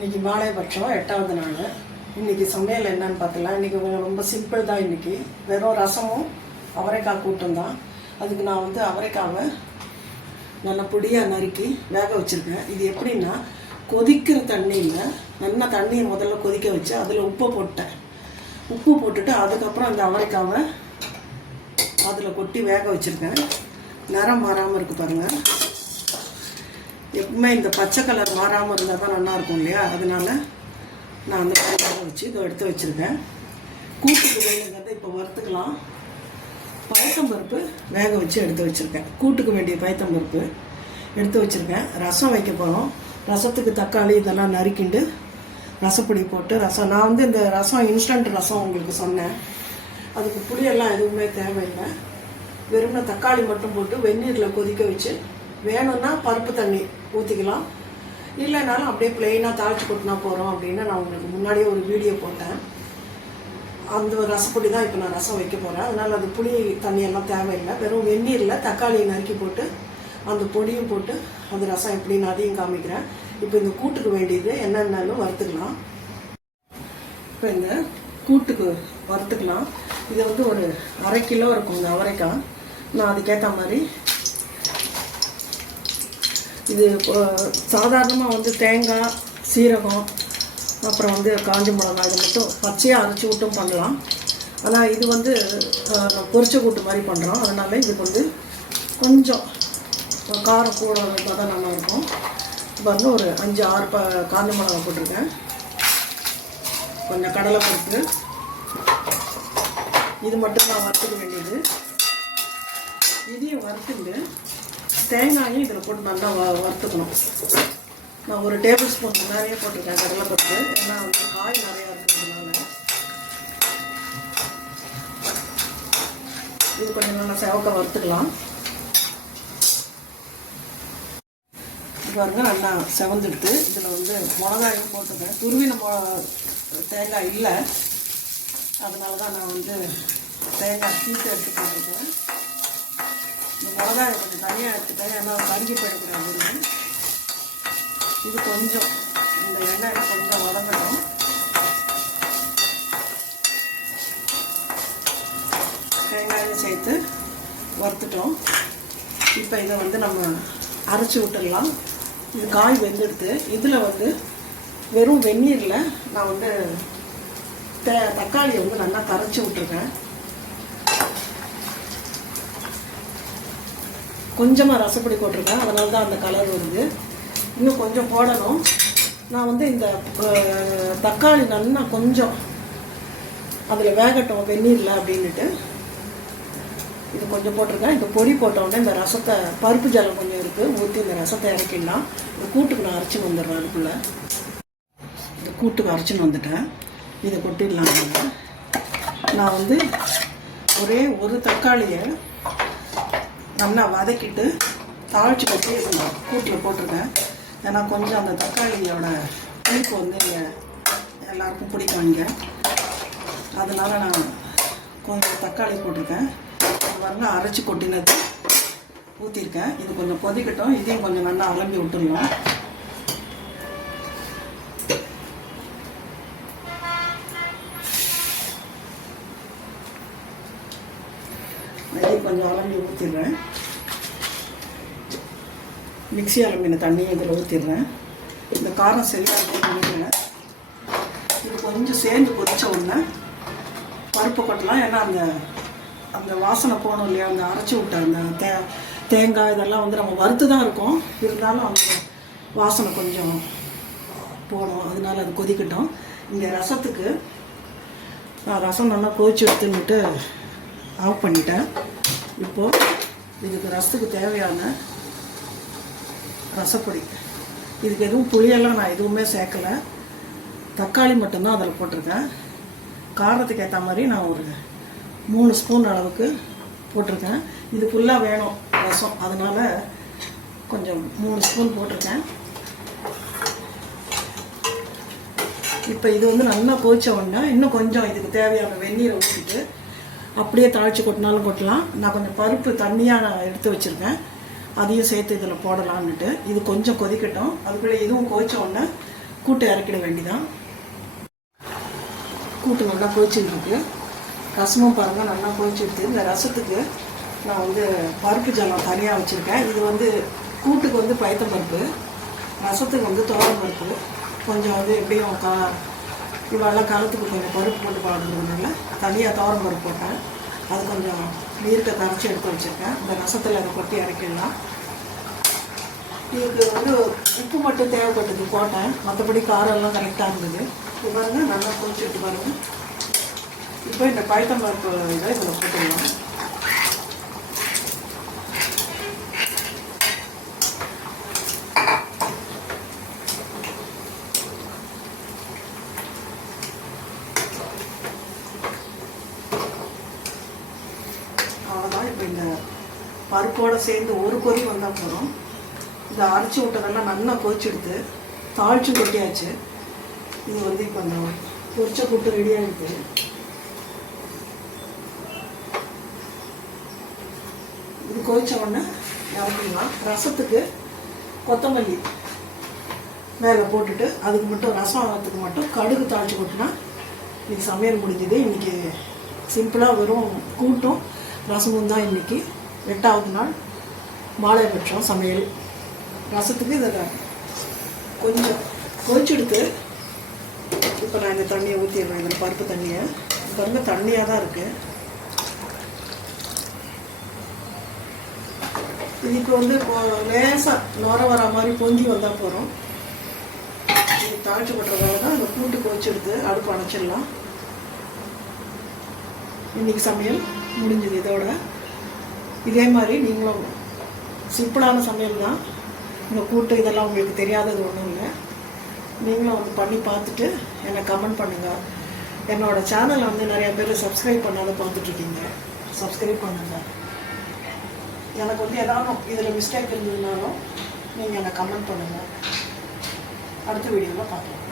இன்றைக்கி மாலைபட்சம் 8வது நாள். இன்றைக்கி சமையல் என்னன்னு பார்த்தலாம். இன்றைக்கி ரொம்ப சிம்பிள் தான். இன்றைக்கி வெறும் ரசமும் அவரைக்காய் கூட்டம் தான். அதுக்கு நான் அவரைக்காவை நல்லா பொடியாக நறுக்கி வேக வச்சுருக்கேன். இது எப்படின்னா, கொதிக்கிற தண்ணியில் நல்லா தண்ணியை முதல்ல கொதிக்க வச்சு அதில் உப்பு போட்டேன். உப்பு போட்டுட்டு அதுக்கப்புறம் அந்த அவரைக்காவை அதில் கொட்டி வேக வச்சுருக்கேன். நிறம் மாறாமல் இருக்குது பாருங்கள். எப்பவுமே இந்த பச்சை கலர் மாறாமல் இருந்தால் தான் நல்லாயிருக்கும் இல்லையா? அதனால நான் அந்த மாதிரி வேக வச்சு இதை எடுத்து வச்சுருக்கேன். கூட்டுக்கு வேணுங்கிறத இப்போ வறுத்துக்கலாம். பயத்தம்பருப்பு வேக வச்சு எடுத்து வச்சுருக்கேன். கூட்டுக்கு வேண்டிய பயத்தம்பருப்பு எடுத்து வச்சுருக்கேன். ரசம் வைக்க போகிறோம். ரசத்துக்கு தக்காளி இதெல்லாம் நறுக்கிண்டு ரசப்பொடி போட்டு ரசம். நான் இந்த ரசம் இன்ஸ்டன்ட் ரசம் உங்களுக்கு சொன்னேன். அதுக்கு புளியெல்லாம் எதுவுமே தேவையில்லை. வெறும் தக்காளி மட்டும் போட்டு வெந்நீரில் கொதிக்க வச்சு வேணும்னா பருப்பு தண்ணி ஊற்றிக்கலாம். இல்லைனாலும் அப்படியே பிளெயினாக தாளித்து கொட்டினா போகிறோம் அப்படின்னு நான் உங்களுக்கு முன்னாடியே ஒரு வீடியோ போட்டேன். அந்த ரசப்பொடி தான் இப்போ நான் ரசம் வைக்க போகிறேன். அதனால் அது புளி தண்ணியெல்லாம் தேவையில்லை. வெறும் வெந்நீரில் தக்காளியை நறுக்கி போட்டு அந்த பொடியும் போட்டு அந்த ரசம் எப்படின்னு அதையும் காமிக்கிறேன். இப்போ இந்த கூட்டுக்கு வேண்டியது என்னென்னாலும் வறுத்துக்கலாம். இப்போ இந்த கூட்டுக்கு வறுத்துக்கலாம். இது ஒரு 1/2 கிலோ இருக்கும் இந்த அவரைக்காய். நான் அதுக்கேற்ற மாதிரி இது சாதாரணமாக தேங்காய், சீரகம், அப்புறம் காஞ்ச மிளகாய் இதை மட்டும் பச்சையாக அரைச்சி விட்டும் பண்ணலாம். ஆனால் இது பொரிச்ச கூட்டு மாதிரி பண்ணுறோம். அதனால் இதுக்கு கொஞ்சம் காரம் கூட இருந்தால் தான் நல்லாயிருக்கும். ஒரு 5-6 காஞ்ச மிளகாய் போட்டிருக்கேன். கொஞ்சம் கடலை பருப்பு. இது மட்டும் தான் வறுத்துக்க வேண்டியது. இதையும் வறுத்துட்டு தேங்காயும் இதில் போட்டு நல்லா வறுத்துக்கணும். நான் 1 டேபிள் ஸ்பூன் நிறைய போட்டிருக்கேன் கடலைப்பருப்பு. ஏன்னா காய் நிறையா இருக்கிறதுனால இது கொஞ்சம் நல்லா செவக்க வறுத்துக்கலாம். பாருங்க நல்லா செவந்துடுத்து. இதில் மிளகாயும் போட்டிருக்கேன். துருவின தேங்காய் இல்லை, அதனால தான் நான் தேங்காய் கீட்டு எடுத்து போட்டிருக்கேன். இந்த மிளகாயை கொஞ்சம் தனியாக எடுத்துட்டேன். ஏன்னா கருகி போயிடக்கூடாது. இது கொஞ்சம் இந்த எண்ணெயில் கொஞ்சம் வதங்கணும். தேங்காயும் சேர்த்து வறுத்துட்டோம். இப்போ இதை நம்ம அரைச்சி விட்டுடலாம். இது காய் வெந்தெடுத்து இதில் வெறும் வெந்நீரில் நான் தக்காளியை நல்லா கரைச்சி விட்டுருக்கேன். கொஞ்சமாக ரசப்பொடி போட்டிருக்கேன். அதனால தான் அந்த கலர் வருது. இன்னும் கொஞ்சம் போடணும். நான் இந்த தக்காளி நல்லா கொஞ்சம் அதில் வேகட்டும் வெந்நீரில் அப்படின்ட்டு இது கொஞ்சம் போட்டிருக்கேன். இந்த பொடி போட்டோடனே இந்த ரசத்தை பருப்பு ஜலம் கொஞ்சம் இருக்குது ஊற்றி இந்த ரசத்தை இறக்கிடலாம். இந்த கூட்டுக்கு நான் அரைச்சின்னு வந்துடுறேன். அதுக்குள்ளே இந்த கூட்டுக்கு அரைச்சின்னு வந்துட்டேன். இதை கொட்டிடலாம். நான் ஒரே ஒரு தக்காளியை நல்லா வதக்கிட்டு தாளித்து கொட்டி கூட்டில் போட்டிருக்கேன். ஏன்னா கொஞ்சம் அந்த தக்காளியோட புளிப்பு இங்கே எல்லாருக்கும் பிடிக்கும் இங்கே. அதனால நான் கொஞ்சம் தக்காளி போட்டிருக்கேன். அது அரைச்சி கொட்டினது ஊற்றிருக்கேன். இது கொஞ்சம் கொதிக்கட்டும். இதையும் கொஞ்சம் நல்லா அலம்பி விட்டுருவோம். இதையும் கொஞ்சம் அலம்பி ஊற்றிடுறேன். மிக்ஸி அலம்பின தண்ணியை இதில் ஊற்றிடுறேன். இந்த காரம் சரியாக இருக்குன்னு நினைக்கிறேன். இது கொஞ்சம் சேர்ந்து கொதிச்ச உடனே பருப்பு கொட்டலாம். ஏன்னா அந்த வாசனை போகணும் இல்லையா? அந்த அரைச்சி விட்ட அந்த தேங்காய் இதெல்லாம் நம்ம வறுத்து தான் இருக்கும். இருந்தாலும் அந்த வாசனை கொஞ்சம் போகணும். அதனால அது கொதிக்கட்டும். இந்த ரசத்துக்கு நான் ரசம் நல்லா கொதிச்சு எடுத்துன்னுட்டு ஆஃப் பண்ணிட்டேன். இப்போது இதுக்கு ரசத்துக்கு தேவையான ரசப்பொடி. இதுக்கு எதுவும் புளியெல்லாம் நான் எதுவுமே சேர்க்கலை. தக்காளி மட்டும்தான் அதில் போட்டிருக்கேன். காரத்துக்கு ஏற்ற மாதிரி நான் ஒரு 3 ஸ்பூன் அளவுக்கு போட்டிருக்கேன். இது ஃபுல்லாக வேணும் ரசம், அதனால் கொஞ்சம் 3 ஸ்பூன் போட்டிருக்கேன். இப்போ இது நல்லா கொதிச்ச உடனே இன்னும் கொஞ்சம் இதுக்கு தேவையான வெந்நீரை ஊற்றிட்டு அப்படியே தாளித்து கொட்டினாலும் கொட்டலாம். நான் கொஞ்சம் பருப்பு தண்ணியாக நான் எடுத்து வச்சுருக்கேன். அதையும் சேர்த்து இதில் போடலான்னுட்டு இது கொஞ்சம் கொதிக்கட்டும். அதுக்குள்ளே இதுவும் கொதிச்ச உடனே கூட்டு இறக்கிட வேண்டிதான். கூட்டு நல்லா கொதிச்சுருக்கு. ரசமும் பாருங்கள் நல்லா கொதிச்சுடுது. இந்த ரசத்துக்கு நான் வந்து பருப்பு ஜலம் தனியாக வச்சுருக்கேன். இது வந்து கூட்டுக்கு வந்து பயத்தம் பருப்பு, ரசத்துக்கு வந்து துவரம் பருப்பு. கொஞ்சம் வந்து எப்படியும் இவெல்லாம் காலத்துக்கு கொஞ்சம் பருப்பு போட்டு பழகுறதுனால தனியாக துவரம் பருப்பு போட்டேன். அது கொஞ்சம் நீர்க்க கரைச்சி எடுத்து வச்சுருக்கேன். இந்த ரசத்தில் அதை கொட்டி இறக்கிடலாம். இதுக்கு வந்து உப்பு மட்டும் தேவைப்பட்டது போட்டேன், மற்றபடி காரம்லாம் கரெக்டாக இருந்தது. இது பாருங்க நல்லா கொதிச்சுட்டு பாருங்கள். இப்போ இந்த பயத்தம் பருப்பு இதை இதில் போட்டுடலாம். அவ்வளோதான். இப்போ இந்த பருப்போடு சேர்ந்து ஒரு கொதி வந்தால் போதும். இதை அரைச்சி விட்டதெல்லாம் நல்லா கொதிச்சுடுது. தாளிச்சு கொட்டியாச்சு. இது வந்து இப்போ இந்த பொரிச்ச கூட்டு ரெடியாக இருக்குது. இது கொதிச்ச உடனே இறக்கிடலாம். ரசத்துக்கு கொத்தமல்லி மேலே போட்டுட்டு அதுக்கு மட்டும் ரசம் ஆகிறதுக்கு மட்டும் கடுகு தாளிச்சு கொட்டினா இன்றைக்கி சமையல் முடிஞ்சுது. இன்றைக்கி சிம்பிளாக வெறும் கூட்டும் ரசமும் தான் இன்றைக்கி 8வது நாள் மாலை பட்சம் சமையல். ரசத்துக்கு இதில் கொஞ்சம் கொதிச்சுடுத்து. இப்போ நான் இந்த தண்ணியை ஊற்றிடுறேன். இதில் பருப்பு தண்ணியை பாருங்க, தண்ணியாக தான் இருக்குது. இதுக்கு வந்து லேசாக நுர வர மாதிரி பொங்கி வந்தால் போகிறோம். இது தாளிச்சு போட்டுறதால தான் அந்த கூட்டு கொதிச்சுடுத்து. அடுப்பு அணைச்சிடலாம். இன்றைக்கி சமையல் முடிஞ்சது. இதோட இதே மாதிரி நீங்களும் சிம்பிளான சமையல் தான். இந்த கூட்டு இதெல்லாம் உங்களுக்கு தெரியாதது ஒன்றும் இல்லை. நீங்களும் வந்து பண்ணி பார்த்துட்டு என்னை கமெண்ட் பண்ணுங்கள். என்னோடய சேனலை வந்து நிறையா பேர் சப்ஸ்கிரைப் பண்ணாத பார்த்துட்ருக்கீங்க. சப்ஸ்கிரைப் பண்ணுங்கள். எனக்கு வந்து ஏதாவது இதில் மிஸ்டேக் இருந்ததுனாலும் நீங்கள் என்னை கமெண்ட் பண்ணுங்கள். அடுத்த வீடியோவில் பார்க்கலாம்.